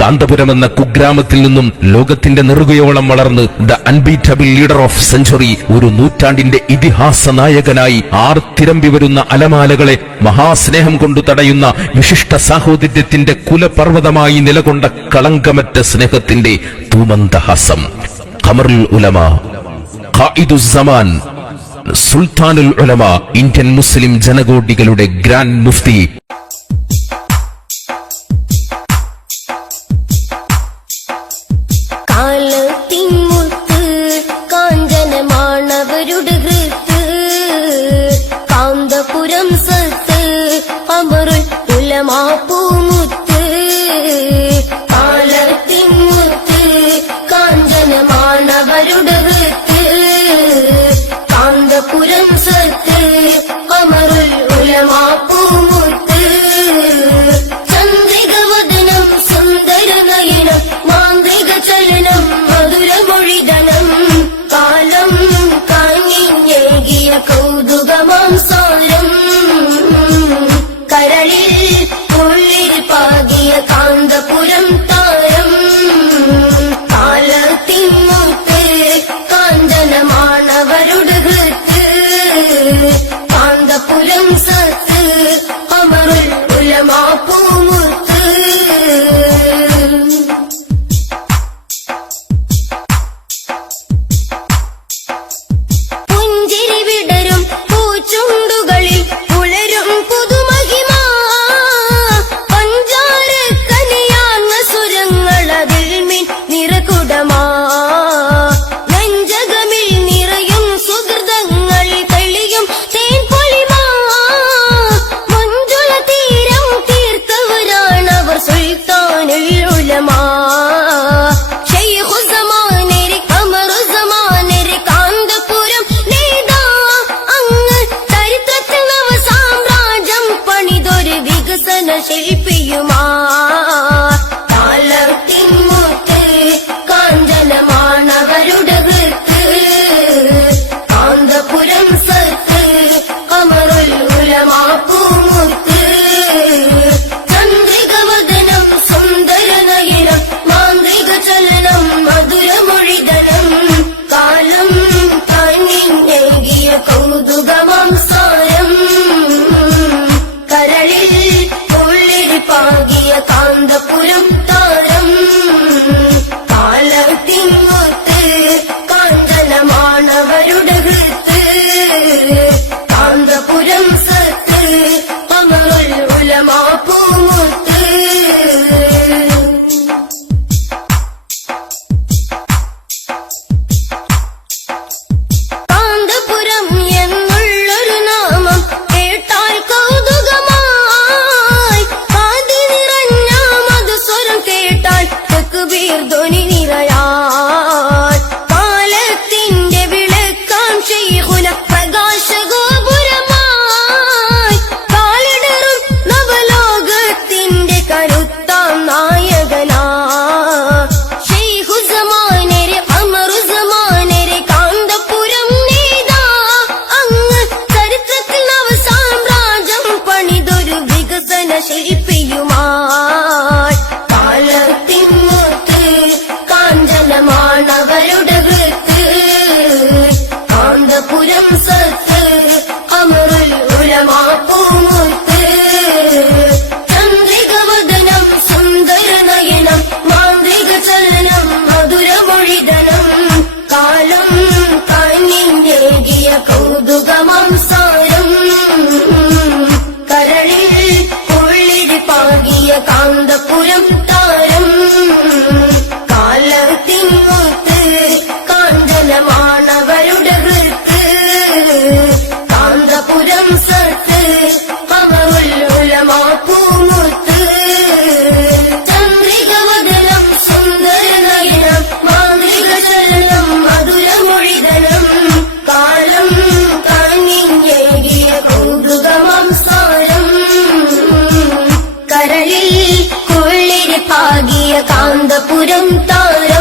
കാന്തപുരം എന്ന കുഗ്രാമത്തിൽ നിന്നും ലോകത്തിന്റെ നെറുകയോളം വളർന്ന് the unbeatable leader of century ഒരു നൂറ്റാണ്ടിന്റെ ഇതിഹാസ നായകനായി ആർത്തിരമ്പി വരുന്ന അലമാലകളെ മഹാസ്നേഹം കൊണ്ടു തടയുന്ന വിശിഷ്ട സാഹോദര്യത്തിന്റെ കുലപർവതമായി നിലകൊണ്ട കളങ്കമറ്റ സ്നേഹത്തിന്റെ തൂമന്തഹാസം ഖമറുൽ ഉലമ ഖായിദുസ്സമാൻ സുൽത്താനുൽ ഉലമ ഇന്ത്യൻ മുസ്ലിം ജനകോടികളുടെ ഗ്രാൻഡ് മുഫ്തി. പെയ്യുമാർ തളർത്തിൻ മുത്ത് കാഞ്ചനമാണവരുടെ കാന്തപുരം സത്ത് കമറുൽ ഉലമാപ്പൂമുത്ത്. ചന്ദ്രികവദനം സുന്ദര നയനം മാന്ത്രിക ചലനം കാലം കണ്ണിനേകിയ കൗതുകമാം സാരം കരളിൽ പാകിയ കാന്തപുരത്താ দুর্গমন காந்தபுரம் தார